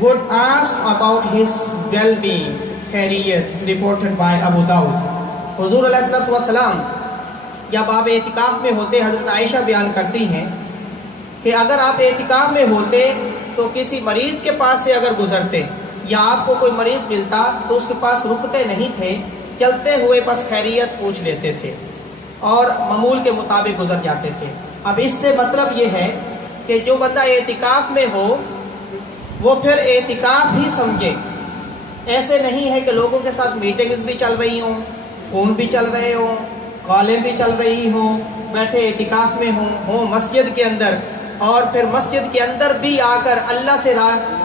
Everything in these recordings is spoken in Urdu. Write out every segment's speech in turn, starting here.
would ask about his well-being. Khairiyat, reported by Abu Dawud. حضور علیہ السلام جب آپ اعتکاف میں ہوتے، حضرت عائشہ بیان کرتی ہیں کہ اگر آپ اعتکاف میں ہوتے تو کسی مریض کے پاس سے اگر گزرتے یا آپ کو کوئی مریض ملتا تو اس کے پاس رکتے نہیں تھے، چلتے ہوئے بس خیریت پوچھ لیتے تھے اور معمول کے مطابق گزر جاتے تھے۔ اب اس سے مطلب یہ ہے کہ جو بندہ اعتکاف میں ہو وہ پھر اعتکاف ہی سمجھے، ایسے نہیں ہے کہ لوگوں کے ساتھ میٹنگز بھی چل رہی ہوں، فون بھی چل رہے ہوں، کالیں بھی چل رہی ہوں، بیٹھے اعتکاف میں ہوں مسجد کے اندر، اور پھر مسجد کے اندر بھی آ کر اللہ سے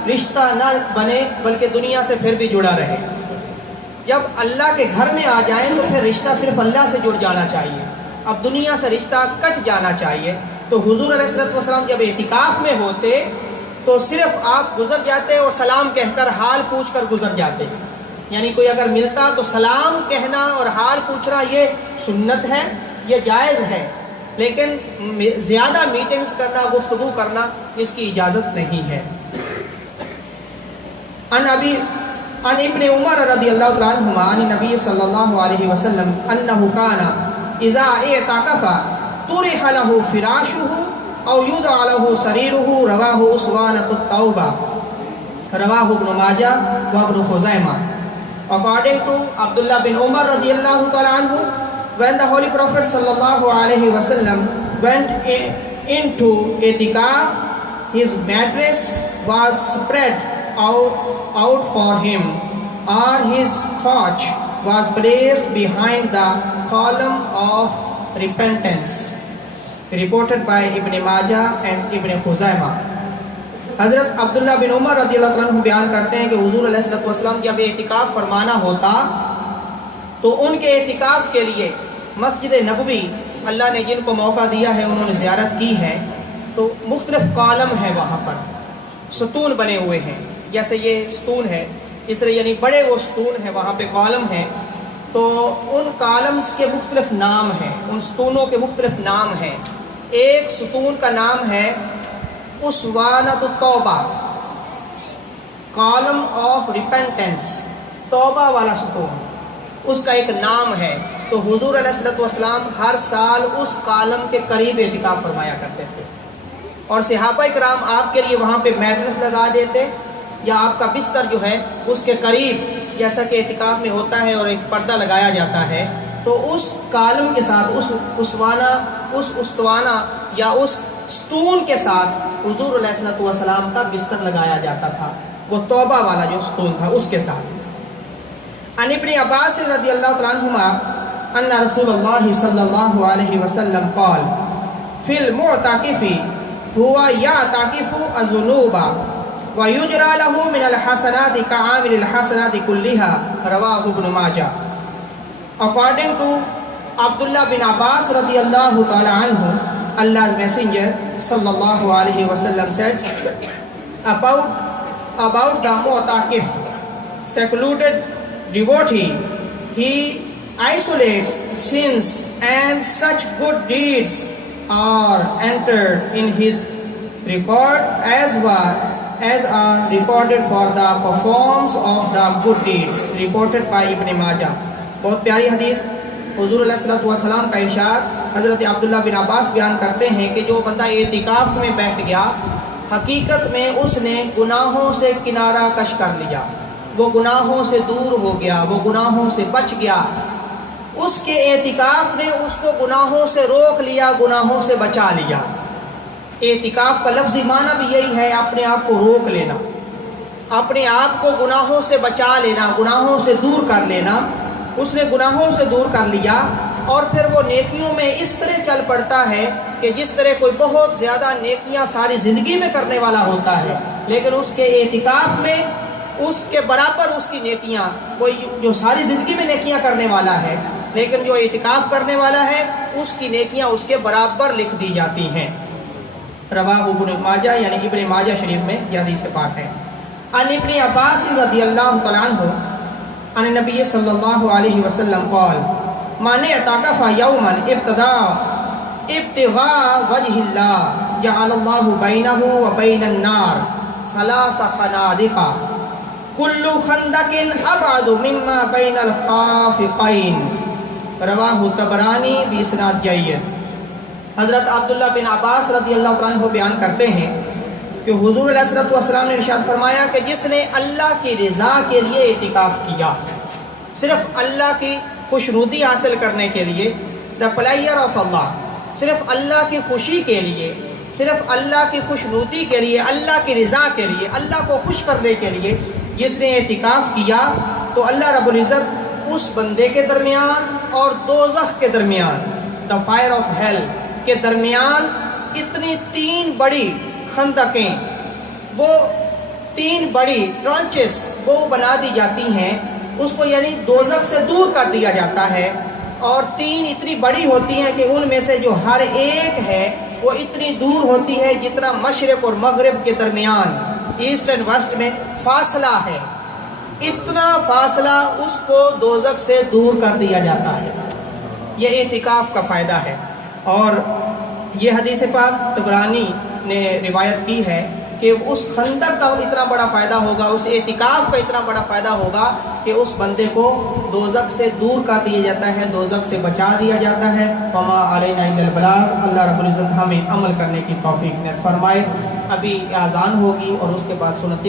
رشتہ نہ بنے بلکہ دنیا سے پھر بھی جڑا رہے۔ جب اللہ کے گھر میں آ جائیں تو پھر رشتہ صرف اللہ سے جڑ جانا چاہیے، اب دنیا سے رشتہ کٹ جانا چاہیے۔ تو حضور علیہ السلام جب اعتکاف میں ہوتے تو صرف آپ گزر جاتے اور سلام کہہ کر حال پوچھ کر گزر جاتے، یعنی کوئی اگر ملتا تو سلام کہنا اور حال پوچھنا یہ سنت ہے، یہ جائز ہے، لیکن زیادہ میٹنگز کرنا، گفتگو کرنا اس کی اجازت نہیں ہے۔ عن ابن عمر رضی اللہ عنہما عن نبی صلی اللہ علیہ وسلم انہ کان اذا اعتکف طرح له فراشه او یدعى له سریرہ، رواہ اسوانۃ التوبہ، رواہ ابن ماجہ و ابن خزیمہ۔ According to Abdullah bin Umar radiyallahu ta'ala anhu, when the Holy Prophet sallallahu alayhi wasallam went into itikaf, his mattress was spread out for him, or his couch was placed behind the column of repentance, reported by Ibn Majah and Ibn Khuzaimah۔ حضرت عبداللہ بن عمر رضی اللہ عنہ بیان کرتے ہیں کہ حضور علیہ السلام جب اعتکاف فرمانا ہوتا تو ان کے اعتکاف کے لیے مسجد نبوی، اللہ نے جن کو موقع دیا ہے انہوں نے زیارت کی ہے، تو مختلف کالم ہیں، وہاں پر ستون بنے ہوئے ہیں، جیسے یہ ستون ہے اس طرح، یعنی بڑے وہ ستون ہیں، وہاں پہ کالم ہیں، تو ان کالمز کے مختلف نام ہیں، ان ستونوں کے مختلف نام ہیں۔ ایک ستون کا نام ہے اسوانۃ التوبہ، کالم آف ریپینٹنس، توبہ والا ستون، اس کا ایک نام ہے۔ تو حضور علیہ السلام ہر سال اس کالم کے قریب اعتکاف فرمایا کرتے تھے، اور صحابہ کرام آپ کے لیے وہاں پہ میٹرس لگا دیتے، یا آپ کا بستر جو ہے اس کے قریب، جیسا کہ اعتکاف میں ہوتا ہے اور ایک پردہ لگایا جاتا ہے، تو اس کالم کے ساتھ اس استوانہ یا اس ستون کے ساتھ حضور علیہ السلام کا بستر لگایا جاتا تھا، وہ توبہ والا جو ستون تھا اس کے ساتھ۔ عن ابن عباس رضی اللہ عنہما ان رسول اللہ صلی اللہ علیہ وسلم قال فی المعتکف هو یعتکف الذنوب ویجری له من الحسنات کعامل الحسنات كلها، رواہ ابن ماجہ۔ According to Abdullah bin Abbas رضی اللہ تعالی عنہ, Allah's Messenger sallallahu alaihi wasallam said about the mu'takif, secluded devotee, he isolates sins and such good deeds are entered in his record as are recorded for the performance of the good deeds, reported by Ibn Majah۔ بہت پیاری حدیث، حضور علیہ السلام کا ارشاد، حضرت عبداللہ بن عباس بیان کرتے ہیں کہ جو بندہ اعتکاف میں بیٹھ گیا، حقیقت میں اس نے گناہوں سے کنارہ کش کر لیا، وہ گناہوں سے دور ہو گیا، وہ گناہوں سے بچ گیا، اس کے اعتکاف نے اس کو گناہوں سے روک لیا، گناہوں سے بچا لیا۔ اعتکاف کا لفظی معنی بھی یہی ہے، اپنے آپ کو روک لینا، اپنے آپ کو گناہوں سے بچا لینا، گناہوں سے دور کر لینا۔ اس نے گناہوں سے دور کر لیا، اور پھر وہ نیکیوں میں اس طرح چل پڑتا ہے کہ جس طرح کوئی بہت زیادہ نیکیاں ساری زندگی میں کرنے والا ہوتا ہے، لیکن اس کے اعتکاف میں اس کے برابر اس کی نیکیاں، کوئی جو ساری زندگی میں نیکیاں کرنے والا ہے لیکن جو اعتکاف کرنے والا ہے اس کی نیکیاں اس کے برابر لکھ دی جاتی ہیں۔ رواہ ابن ماجہ، یعنی ابن ماجہ شریف میں یہ حدیث پاک ہے۔ عن ابن عباس رضی اللہ تعالی عنہ عن نبی صلی اللہ علیہ وسلم قال من اعتکف یوما ابتغاء وجہ اللہ جعل اللہ بینہ و بین النار ثلاث خنادق کل خندق ابعد مما بین الخافقین، رواہ طبرانی باسناد جید۔ حضرت عبداللہ بن عباس رضی اللہ عنہ بیان کرتے ہیں کہ حضور علیہ الصلوۃ والسلام نے ارشاد فرمایا کہ جس نے اللہ کی رضا کے لیے اعتکاف کیا، صرف اللہ کی خوشنودی حاصل کرنے کے لیے، دا پلیئر آف اللہ، صرف اللہ کی خوشی کے لیے، صرف اللہ کی خوشنودی کے لیے، اللہ کی رضا کے لیے، اللہ کو خوش کرنے کے لیے جس نے اعتکاف کیا، تو اللہ رب العزت اس بندے کے درمیان اور دوزخ کے درمیان، دا فائر آف ہیل کے درمیان اتنی 3 بڑی خندقیں، وہ 3 بڑی ٹرانچز وہ بنا دی جاتی ہیں، اس کو یعنی دوزخ سے دور کر دیا جاتا ہے، اور 3 اتنی بڑی ہوتی ہیں کہ ان میں سے جو ہر ایک ہے وہ اتنی دور ہوتی ہے جتنا مشرق اور مغرب کے درمیان، ایسٹ اینڈ ویسٹ میں فاصلہ ہے، اتنا فاصلہ اس کو دوزخ سے دور کر دیا جاتا ہے۔ یہ اعتکاف کا فائدہ ہے، اور یہ حدیث پاک طبرانی نے روایت کی ہے کہ اس خندق کا اتنا بڑا فائدہ ہوگا، اس اعتکاف کا اتنا بڑا فائدہ ہوگا کہ اس بندے کو دوزخ سے دور کر دیا جاتا ہے، دوزخ سے بچا دیا جاتا ہے۔ وما علینا الا البلاغ۔ اللہ رب العزت ہمیں عمل کرنے کی توفیق عطا فرمائے۔ ابھی اذان ہوگی اور اس کے بعد سنت